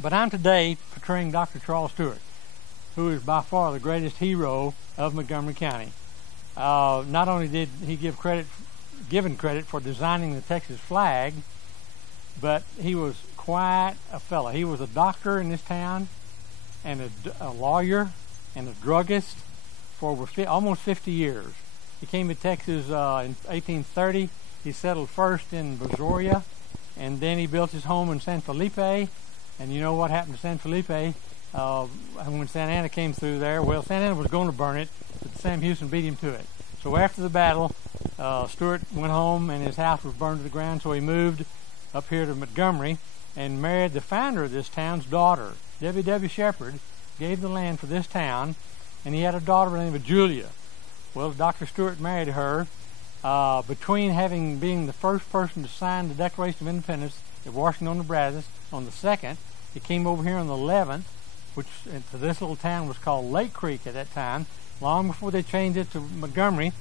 But I'm today portraying Dr. Charles Stewart, who is by far the greatest hero of Montgomery County. Not only did he given credit for designing the Texas flag, but he was quite a fella. He was a doctor in this town and a lawyer and a druggist for over almost 50 years. He came to Texas in 1830. He settled first in Brazoria, and then he built his home in San Felipe. And you know what happened to San Felipe when Santa Anna came through there? Well, Santa Anna was going to burn it, but Sam Houston beat him to it. So after the battle, Stewart went home and his house was burned to the ground, so he moved up here to Montgomery and married the founder of this town's daughter. W.W. Shepherd gave the land for this town, and he had a daughter by the name of Julia. Well, Dr. Stewart married her. Between being the first person to sign the Declaration of Independence at Washington, Nebraska on the 2nd, he came over here on the 11th, which to this little town was called Lake Creek at that time, long before they changed it to Montgomery.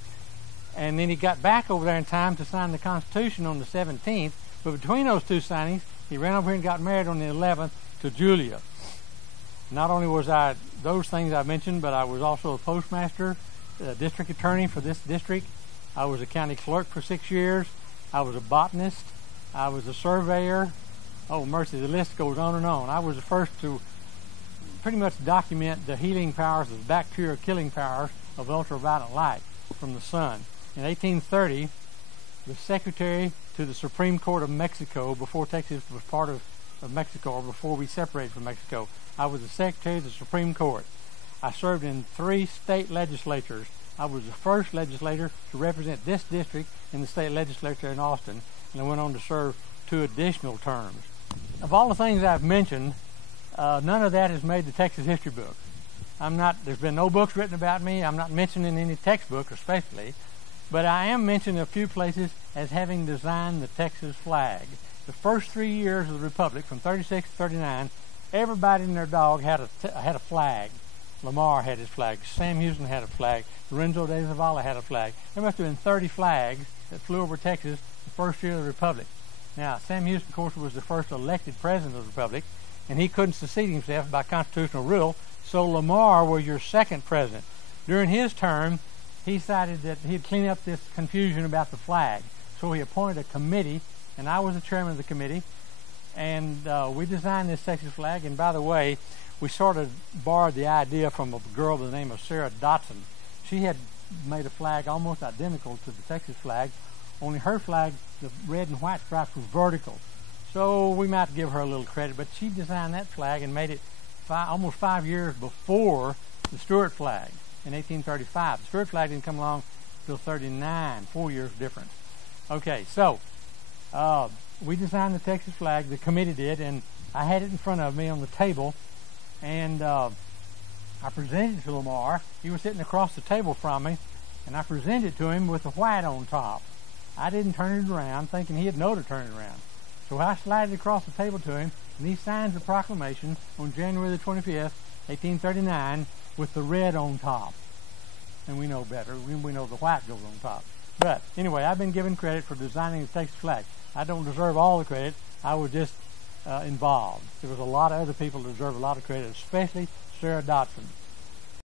And then he got back over there in time to sign the Constitution on the 17th. But between those two signings, he ran over here and got married on the 11th to Julia. Not only was I those things I mentioned, but I was also a postmaster, district attorney for this district. I was a county clerk for 6 years. I was a botanist. I was a surveyor. Oh, mercy, the list goes on and on. I was the first to pretty much document the healing powers, the bacterial killing powers of ultraviolet light from the sun. In 1830, the secretary to the Supreme Court of Mexico, before Texas was part of Mexico, or before we separated from Mexico, I was the secretary of the Supreme Court. I served in 3 state legislatures. I was the first legislator to represent this district in the state legislature in Austin, and I went on to serve 2 additional terms. Of all the things I've mentioned, none of that has made the Texas history book. There's been no books written about me. I'm not mentioned in any textbook especially, but I am mentioned in a few places as having designed the Texas flag. The first 3 years of the Republic, from 36 to 39, everybody and their dog had a flag. Lamar had his flag. Sam Houston had a flag. Lorenzo de Zavala had a flag. There must have been 30 flags that flew over Texas the first year of the Republic. Now, Sam Houston, of course, was the first elected president of the Republic, and he couldn't succeed himself by constitutional rule, so Lamar was your second president. During his term, he decided that he'd clean up this confusion about the flag, so he appointed a committee, and I was the chairman of the committee, and we designed this Texas flag. And by the way, we sort of borrowed the idea from a girl by the name of Sarah Dotson. She had made a flag almost identical to the Texas flag, only her flag, the red and white stripes, were vertical. So we might give her a little credit, but she designed that flag and made it almost 5 years before the Stewart flag in 1835. The Stewart flag didn't come along until 39, 4 years difference. Okay, so we designed the Texas flag, the committee did, and I had it in front of me on the table, and I presented it to Lamar. He was sitting across the table from me, and I presented it to him with the white on top. I didn't turn it around, thinking he'd know to turn it around. So I slid it across the table to him, and he signs the proclamation on January the 25th, 1839, with the red on top. And we know better. We know the white goes on top. But anyway, I've been given credit for designing the Texas flag. I don't deserve all the credit. I was just involved. There was a lot of other people that deserve a lot of credit, especially Sarah Dotson.